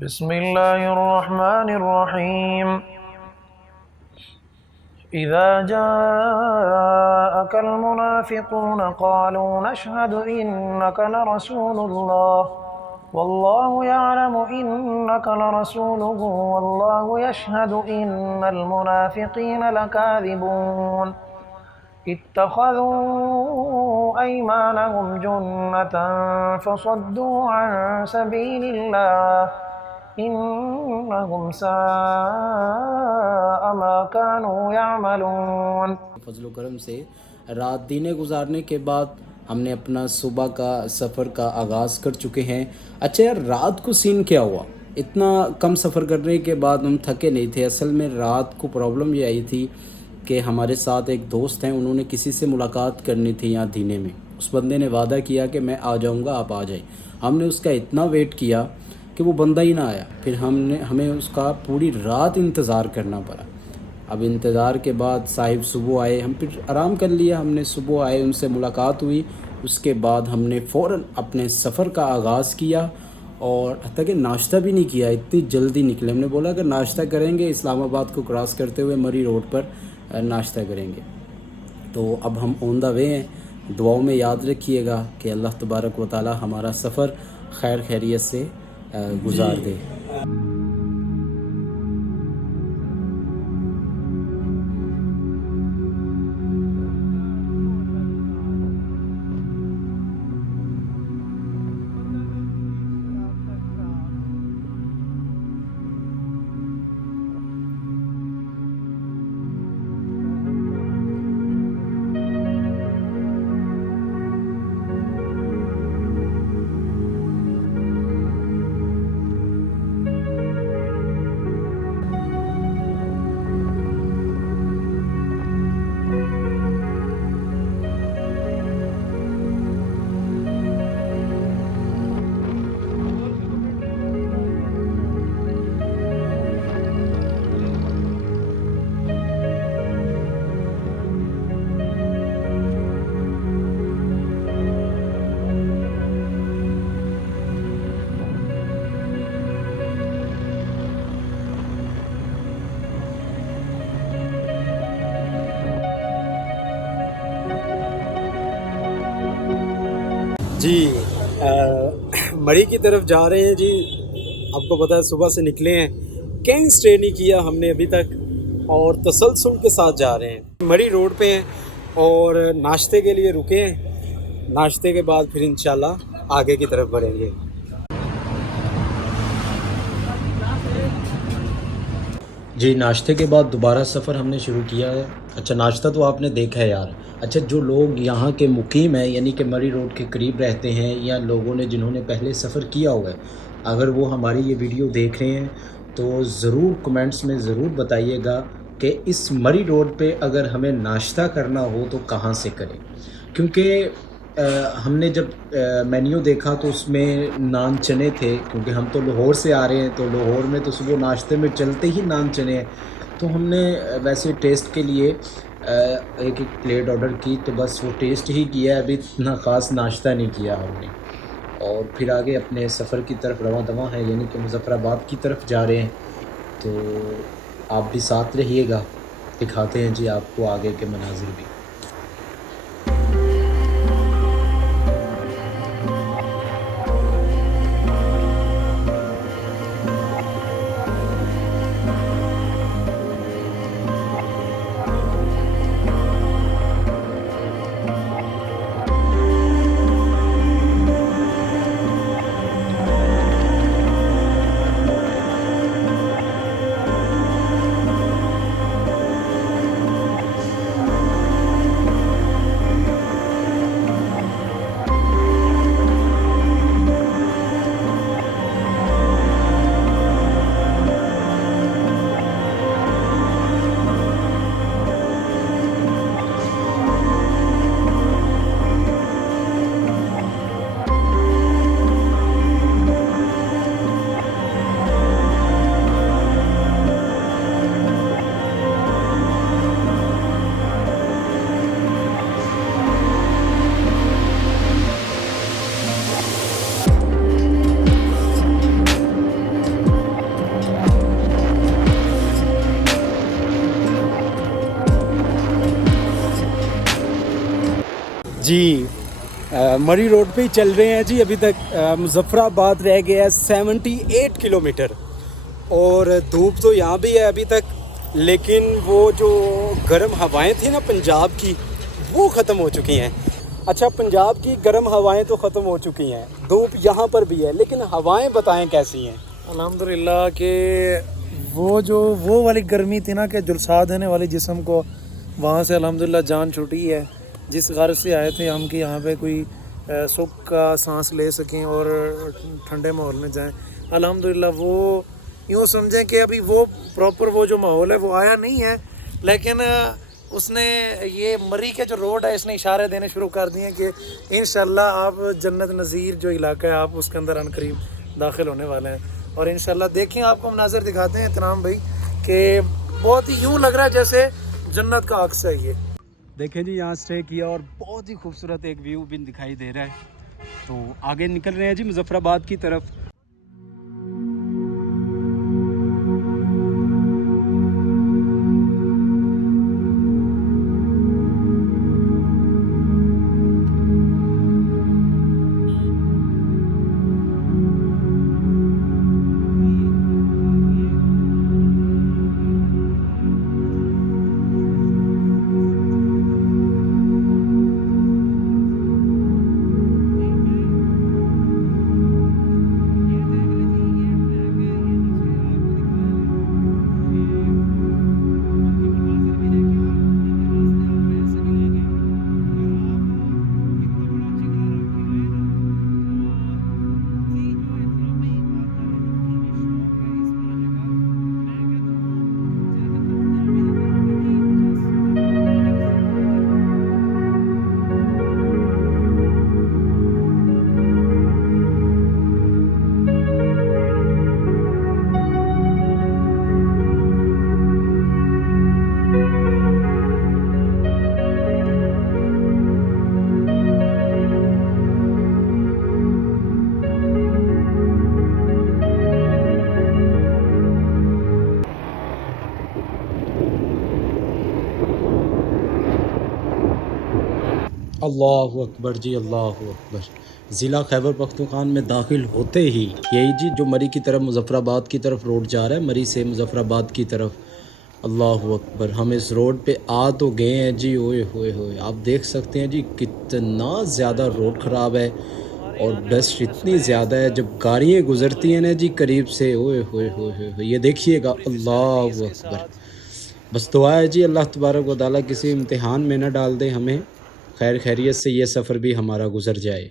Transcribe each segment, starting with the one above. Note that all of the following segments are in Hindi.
बिस्मिल्लाहिर्रहमानिर्रहीम। इज़ा जाअकल मुनाफ़िक़ून क़ालू नशहदु इन्नका लरसूलुल्लाह वल्लाहु यअलमु इन्नका लरसूलुहु वल्लाहु यशहदु इन्नल मुनाफ़िक़ीन लकाज़िबून। इत्तख़ज़ू अयमानहुम जुन्नतन फ़सद्दू अन सबीलिल्लाह इन्नहुम साअ मा कानू यअमलून। फजल करम से रात दीने गुजारने के बाद हमने अपना सुबह का सफ़र का आगाज़ कर चुके हैं। अच्छा यार, रात को सीन क्या हुआ? इतना कम सफ़र करने के बाद हम थके नहीं थे। असल में रात को प्रॉब्लम ये आई थी कि हमारे साथ एक दोस्त हैं, उन्होंने किसी से मुलाकात करनी थी यहाँ दीने में। उस बंदे ने वादा किया कि मैं आ जाऊँगा, आप आ जाए। हमने उसका इतना वेट किया कि वो बंदा ही ना आया। फिर हमें उसका पूरी रात इंतज़ार करना पड़ा। अब इंतज़ार के बाद साहिब सुबह आए, हम फिर आराम कर लिया। हमने सुबह आए, उनसे मुलाकात हुई। उसके बाद हमने फ़ौरन अपने सफ़र का आगाज़ किया और हत्ता कि नाश्ता भी नहीं किया, इतनी जल्दी निकले। हमने बोला कि नाश्ता करेंगे, इस्लामाबाद को क्रॉस करते हुए मरी रोड पर नाश्ता करेंगे। तो अब हम ऑन द वे हैं। दुआओं में याद रखिएगा कि अल्लाह तबारक व तआला हमारा सफ़र खैर खैरियत से गुजार दे। जी मरी की तरफ जा रहे हैं जी। आपको पता है सुबह से निकले हैं, कहीं स्टे नहीं किया हमने अभी तक और तसलसल के साथ जा रहे हैं। मरी रोड पे हैं और नाश्ते के लिए रुके हैं। नाश्ते के बाद फिर इंशाल्लाह आगे की तरफ बढ़ेंगे। जी, नाश्ते के बाद दोबारा सफ़र हमने शुरू किया है। अच्छा, नाश्ता तो आपने देखा है यार। अच्छा, जो लोग यहाँ के मुकीम हैं, यानी कि मरी रोड के करीब रहते हैं, या लोगों ने जिन्होंने पहले सफ़र किया हुआ है, अगर वो हमारी ये वीडियो देख रहे हैं तो ज़रूर कमेंट्स में ज़रूर बताइएगा कि इस मरी रोड पे अगर हमें नाश्ता करना हो तो कहाँ से करें। क्योंकि हमने जब मेन्यू देखा तो उसमें नान चने थे, क्योंकि हम तो लाहौर से आ रहे हैं, तो लाहौर में तो सुबह नाश्ते में चलते ही नान चने हैं। तो हमने वैसे टेस्ट के लिए एक एक प्लेट ऑर्डर की, तो बस वो टेस्ट ही किया है, अभी इतना ख़ास नाश्ता नहीं किया हमने। और फिर आगे अपने सफ़र की तरफ रवां दवां है, यानी कि मुज़फ़्फ़राबाद की तरफ जा रहे हैं। तो आप भी साथ रहिएगा, दिखाते हैं जी आपको आगे के मनाज़िर भी। जी मरी रोड पे ही चल रहे हैं जी अभी तक। मुजफ्फराबाद रह गया है 78 किलोमीटर और धूप तो यहाँ भी है अभी तक, लेकिन वो जो गर्म हवाएं थी ना पंजाब की वो ख़त्म हो चुकी हैं। अच्छा, पंजाब की गर्म हवाएं तो ख़त्म हो चुकी हैं, धूप यहाँ पर भी है, लेकिन हवाएं बताएं कैसी हैं? अल्हम्दुलिल्लाह के वो वाली गर्मी थी ना कि झुलसा देने वाली जिस्म को, वहाँ से अल्हम्दुलिल्लाह जान छूटी है। जिस गर्ज से आए थे हम कि यहाँ पे कोई सुख का सांस ले सकें और ठंडे माहौल में जाएं, अल्हम्दुलिल्लाह वो यूँ समझें कि अभी वो प्रॉपर वो जो माहौल है वो आया नहीं है, लेकिन उसने ये मरी के जो रोड है इसने इशारे देने शुरू कर दिए कि इंशाल्लाह आप जन्नत नज़ीर जो इलाका है आप उसके अंदर अनकरीब दाखिल होने वाले हैं। और इंशाल्लाह देखें, आपको मनाज़र दिखाते हैं इतनाम भाई कि बहुत ही यूँ लग रहा है जैसे जन्नत का अक्स है ये। देखें जी, यहाँ स्टे किया और बहुत ही खूबसूरत एक व्यू भी दिखाई दे रहा है। तो आगे निकल रहे हैं जी मुजफ्फराबाद की तरफ। अल्लाहु अकबर जी, अल्लाहु अकबर। ज़िला खैबर पख्तूनख्वान में दाखिल होते ही यही जी जो मरी की तरफ मुजफ्फराबाद की तरफ रोड जा रहा है, मरी से मुजफ्फराबाद की तरफ। अल्लाहु अकबर, हम इस रोड पे आ तो गए हैं जी। ओए होए होए, आप देख सकते हैं जी कितना ज़्यादा रोड ख़राब है और डस्ट इतनी ज़्यादा है। जब गाड़ियाँ गुज़रती हैं ना जी करीब से, ओए होए होए होए, ये देखिएगा। अल्लाहु अकबर। बस दुआ है जी अल्लाह तबारक व तआला किसी इम्तिहान में न डाल दे हमें, खैर खैरियत से ये सफ़र भी हमारा गुज़र जाए।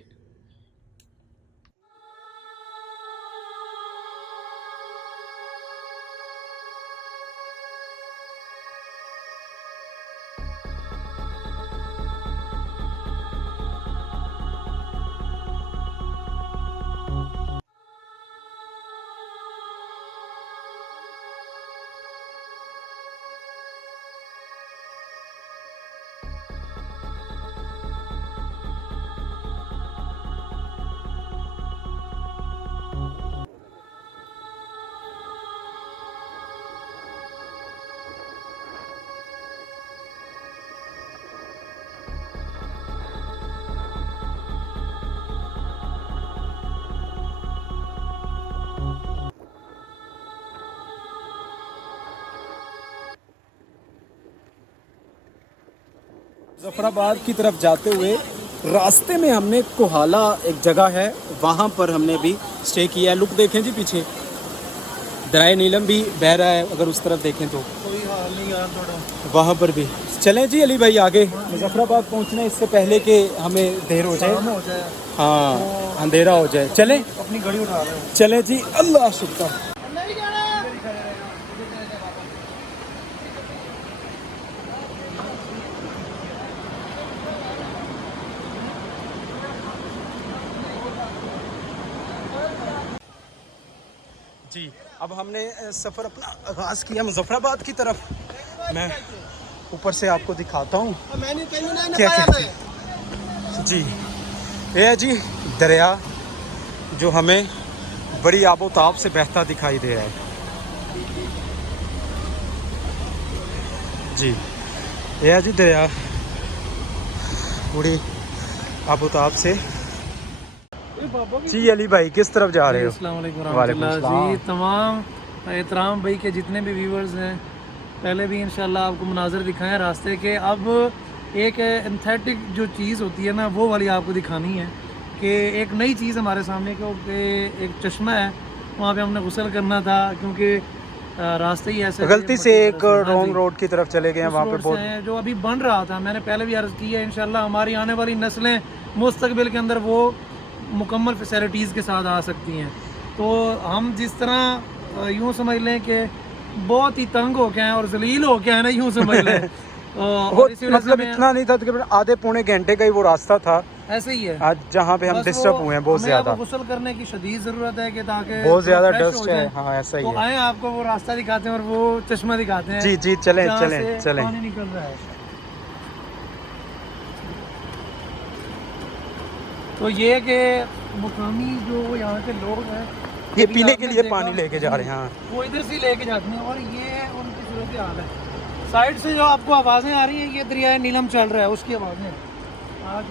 मुजफ्फराबाद की तरफ जाते हुए रास्ते में हमने कोहाला एक जगह है वहाँ पर हमने भी स्टे किया है। लुक देखें जी पीछे, दरिया नीलम भी बह रहा है, अगर उस तरफ देखें तो कोई हाल नहीं यार, थोड़ा वहाँ पर भी। चलें जी अली भाई आगे, मुजफ्फराबाद पहुँचने इससे पहले कि हमें देर हो जाए, हो जाए, हाँ अंधेरा हो जाए। चलें अपनी घड़ी उठा रहे हैं। चलें जी, अल्लाह शुक्र। जी अब हमने सफ़र अपना आगाज़ किया मुजफ्फराबाद की तरफ। मैं ऊपर से आपको दिखाता हूँ क्या कहते हैं जी। ये है जी दरिया जो हमें बड़ी आबोताब से बहता दिखाई दे रहा है जी। ये है जी दरिया, बड़ी अबुताब से। जी अली भाई किस तरफ जा रहे हो? अस्सलाम वालेकुम वालेकुम रहमतुल्लाह जी। तमाम एहतराम भाई के जितने भी व्यूवर्स हैं, पहले भी इंशाल्लाह आपको मनाज़र दिखाएं रास्ते के। अब एक एंथेटिक जो चीज़ होती है ना, वो वाली आपको दिखानी है कि एक नई चीज़ हमारे सामने क्योंकि एक चश्मा है, वहाँ पे हमने गुस्ल करना था क्योंकि रास्ते ही ऐसे गलती से एक रॉन्ग रोड की तरफ चले गए हैं, वहाँ पे बहुत है जो अभी बन रहा था। मैंने पहले भी अर्ज़ की है, इंशाल्लाह हमारी आने वाली नस्लें मुस्तकबिल के अंदर वो मुकम्मल फैसिलिटीज़ के साथ आ सकती हैं। तो हम जिस तरह यूँ समझ लें कि बहुत ही तंग हो के हैं और जलील हो के हैं ना, यूँ समझ लें। वो मतलब इतना नहीं था, तकरीबन आधे पौने घंटे का ही वो रास्ता था, ऐसे ही है आज जहाँ पे हम डिस्टर्ब हुए हैं बहुत ज़्यादा। गुस्ल करने की शदीद ज़रूरत है कि ताकि बहुत ज़्यादा फ्रेश हो डस्ट है। जाए। हाँ ऐसा ही तो है। आए आपको वो रास्ता दिखाते हैं और वो चश्मा दिखाते हैं। जी जी चलें जहाँ चलें से चलें। पानी निकल रहा है। तो ये कि मुकामी जो यहाँ के लोग हैं, ये अभी पीने आपने के लिए देखा, पानी लेके जा रहे हैं। हाँ वो इधर से लेके जाते हैं और ये उनकी सूरत हाल है। साइड से जो आपको आवाज़ें आ रही हैं, ये दरिया नीलम चल रहा है, उसकी आवाज़ें आज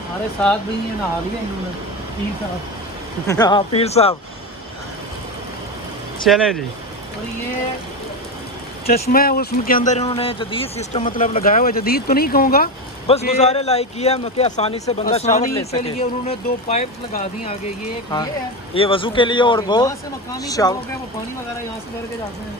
हमारे साथ भी ये नहा लिया इन्होंने, पीर साहब। हाँ पीर साहब चलें जी। और ये चश्मा है, उसके अंदर इन्होंने जदीद सिस्टम मतलब लगाया हुआ है। जदीद तो नहीं कहूँगा, बस कि गुजारे लायक किया है कि आसानी से बंदा शावर आसानी ले के लिए सके। उन्होंने 2 पाइप लगा दी आगे। ये एक हाँ, ये है, ये वजू के लिए और वो यहाँ से मकानी जो शावर लोग हैं वो पानी वगैरह यहाँ से भर के जाते हैं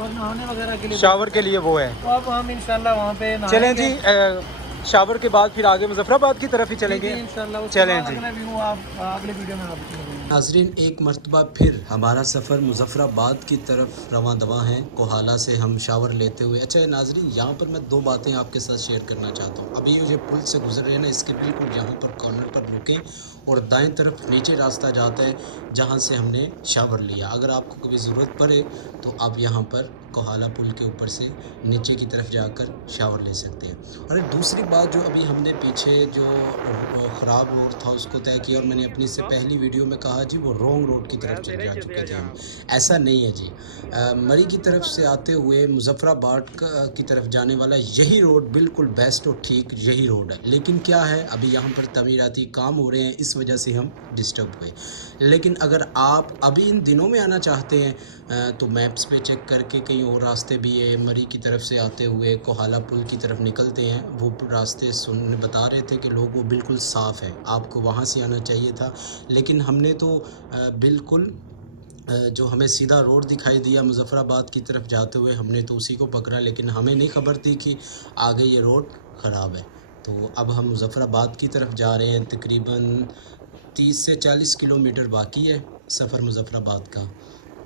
और नहाने वगैरह के लिए। शावर के लिए वो है। तो अब हम इंशाल्लाह वहाँ पे चलें नहाएंगे। जी शावर के बाद फिर आगे मुजफ्फराबाद की तरफ ही चलेंगे इंशाल्लाह। चलें जी। अगला व्यू आप अगले वीडियो में आपको नाजरीन, एक मरतबा फिर हमारा सफ़र मुजफ्फराबाद की तरफ रवां दवा है। कोहाला से हम शावर लेते हुए। अच्छा है नाजरीन, यहाँ पर मैं 2 बातें आपके साथ शेयर करना चाहता हूँ। अभी ये जो पुल से गुजर रहे हैं ना, इसके बिल्कुल यहाँ पर कॉर्नर पर रुकें और दाएं तरफ नीचे रास्ता जाता है जहाँ से हमने शावर लिया। अगर आपको कभी ज़रूरत पड़े तो आप यहाँ पर कोहाला पुल के ऊपर से नीचे की तरफ जाकर शावर ले सकते हैं। और एक दूसरी बात, जो अभी हमने पीछे जो ख़राब रोड था उसको तय किया, और मैंने अपनी इससे पहली वीडियो में कहा जी वो रॉन्ग रोड की तरफ चल जा चुके थे हम। ऐसा नहीं है जी। मरी की तरफ से आते हुए मुजफ्फराबाद की तरफ जाने वाला यही रोड बिल्कुल बेस्ट और ठीक यही रोड है। लेकिन क्या है, अभी यहाँ पर तमीराती काम हो रहे हैं, इस वजह से हम डिस्टर्ब हुए। लेकिन अगर आप अभी इन दिनों में आना चाहते हैं तो मैप्स पे चेक करके कहीं और रास्ते भी है। मरी की तरफ से आते हुए कोहाला पुल की तरफ निकलते हैं, वो रास्ते सुनने बता रहे थे कि लोग वो बिल्कुल साफ़ है, आपको वहाँ से आना चाहिए था। लेकिन हमने तो बिल्कुल जो हमें सीधा रोड दिखाई दिया मुजफ्फराबाद की तरफ जाते हुए, हमने तो उसी को पकड़ा। लेकिन हमें नहीं खबर थी कि आगे ये रोड ख़राब है। तो अब हम मुजफ्फराबाद की तरफ जा रहे हैं। तकरीबन 30 से 40 किलोमीटर बाकी है सफ़र मुजफ्फराबाद का।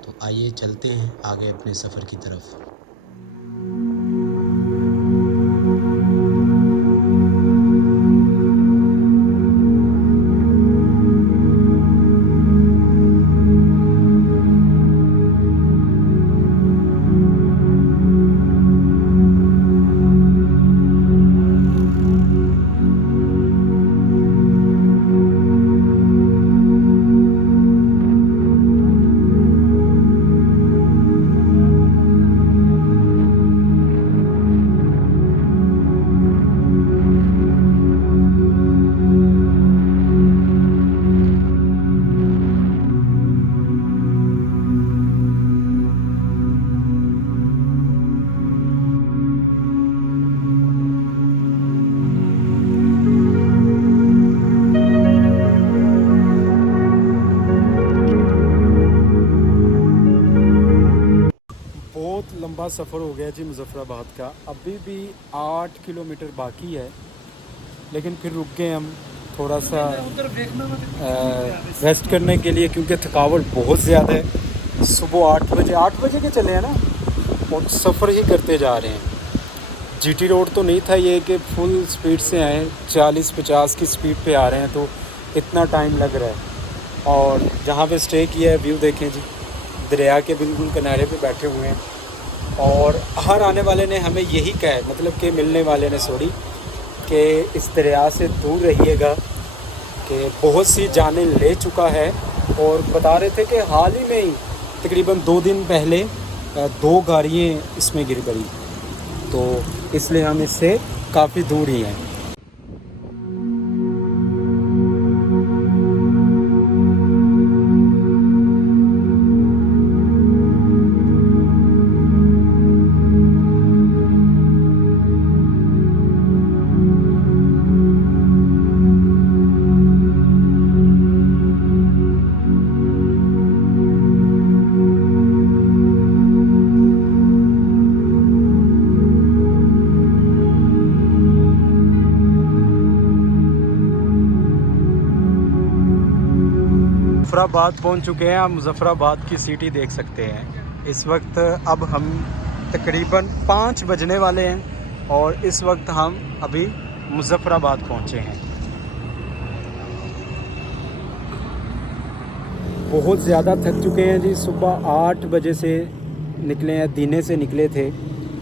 तो आइए चलते हैं आगे अपने सफ़र की तरफ। लंबा सफ़र हो गया जी मुजफ्फराबाद का। अभी भी 8 किलोमीटर बाकी है, लेकिन फिर रुक गए हम थोड़ा सा रेस्ट करने के लिए, क्योंकि थकावट बहुत ज़्यादा है। सुबह 8 बजे के चले हैं ना, और सफ़र ही करते जा रहे हैं। जीटी रोड तो नहीं था ये कि फुल स्पीड से आए, 40-50 की स्पीड पे आ रहे हैं, तो इतना टाइम लग रहा है। और जहाँ पे स्टे किया है, व्यू देखें जी, दरिया के बिल्कुल किनारे पे बैठे हुए हैं। और हर आने वाले ने हमें यही कहा है, मतलब कि मिलने वाले ने सॉरी, कि इस दरिया से दूर रहिएगा, कि बहुत सी जानें ले चुका है। और बता रहे थे कि हाल ही में ही तकरीबन 2 दिन पहले 2 गाड़ियाँ इसमें गिर गई। तो इसलिए हम इससे काफ़ी दूर ही हैं। मुज़फ़्फ़राबाद पहुंच चुके हैं। आप मुज़फ़्फ़राबाद की सिटी देख सकते हैं। इस वक्त अब हम तकरीबन 5 बजने वाले हैं और इस वक्त हम अभी मुज़फ़्फ़राबाद पहुंचे हैं। बहुत ज़्यादा थक चुके हैं जी। सुबह 8 बजे से निकले हैं, दीने से निकले थे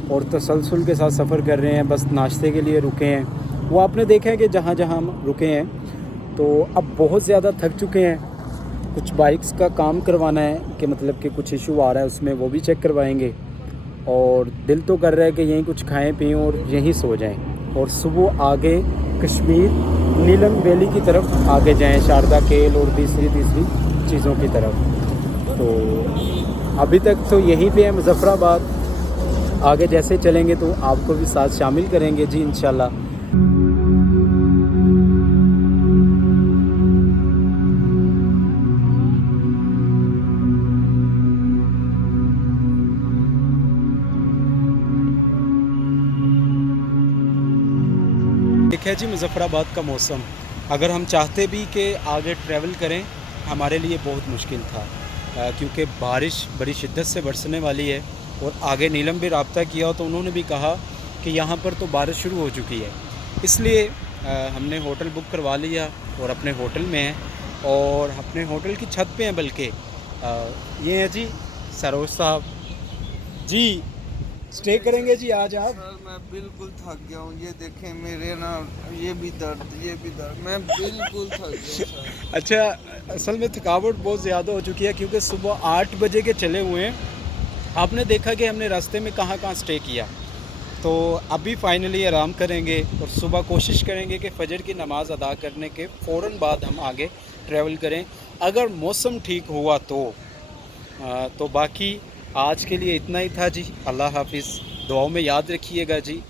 और तसलसल के साथ सफ़र कर रहे हैं। बस नाश्ते के लिए रुके हैं। वो आपने देखा है कि जहाँ जहाँ हम रुके हैं, तो अब बहुत ज़्यादा थक चुके हैं। कुछ बाइक्स का काम करवाना है कि मतलब कि कुछ इशू आ रहा है उसमें, वो भी चेक करवाएंगे। और दिल तो कर रहा है कि यहीं कुछ खाएं पिएं और यहीं सो जाएं और सुबह आगे कश्मीर नीलम वैली की तरफ आगे जाएं, शारदा केल और तीसरी चीज़ों की तरफ। तो अभी तक तो यहीं पे है मुज़फ़्फ़राबाद। आगे जैसे चलेंगे तो आपको भी साथ शामिल करेंगे जी इंशाल्लाह। देखिए जी मुज़फ़्फ़राबाद का मौसम, अगर हम चाहते भी कि आगे ट्रैवल करें, हमारे लिए बहुत मुश्किल था क्योंकि बारिश बड़ी शिद्दत से बरसने वाली है। और आगे नीलम भी रब्ता किया तो उन्होंने भी कहा कि यहाँ पर तो बारिश शुरू हो चुकी है। इसलिए हमने होटल बुक करवा लिया और अपने होटल में हैं और अपने होटल की छत पे हैं। बल्कि ये हैं जी सरोज साहब जी, स्टे करेंगे जी आज आप? सर मैं बिल्कुल थक गया हूँ। ये देखें मेरे ना, ये भी दर्द, मैं बिल्कुल थक गया हूँ सर। अच्छा, असल में थकावट बहुत ज़्यादा हो चुकी है क्योंकि सुबह 8 बजे के चले हुए हैं। आपने देखा कि हमने रास्ते में कहाँ कहाँ स्टे किया। तो अभी फाइनली आराम करेंगे और सुबह कोशिश करेंगे कि फजर की नमाज़ अदा करने के फ़ौरन बाद हम आगे ट्रैवल करें, अगर मौसम ठीक हुआ तो बाकी आज के लिए इतना ही था जी। अल्लाह हाफिज़। दुआओं में याद रखिएगा जी।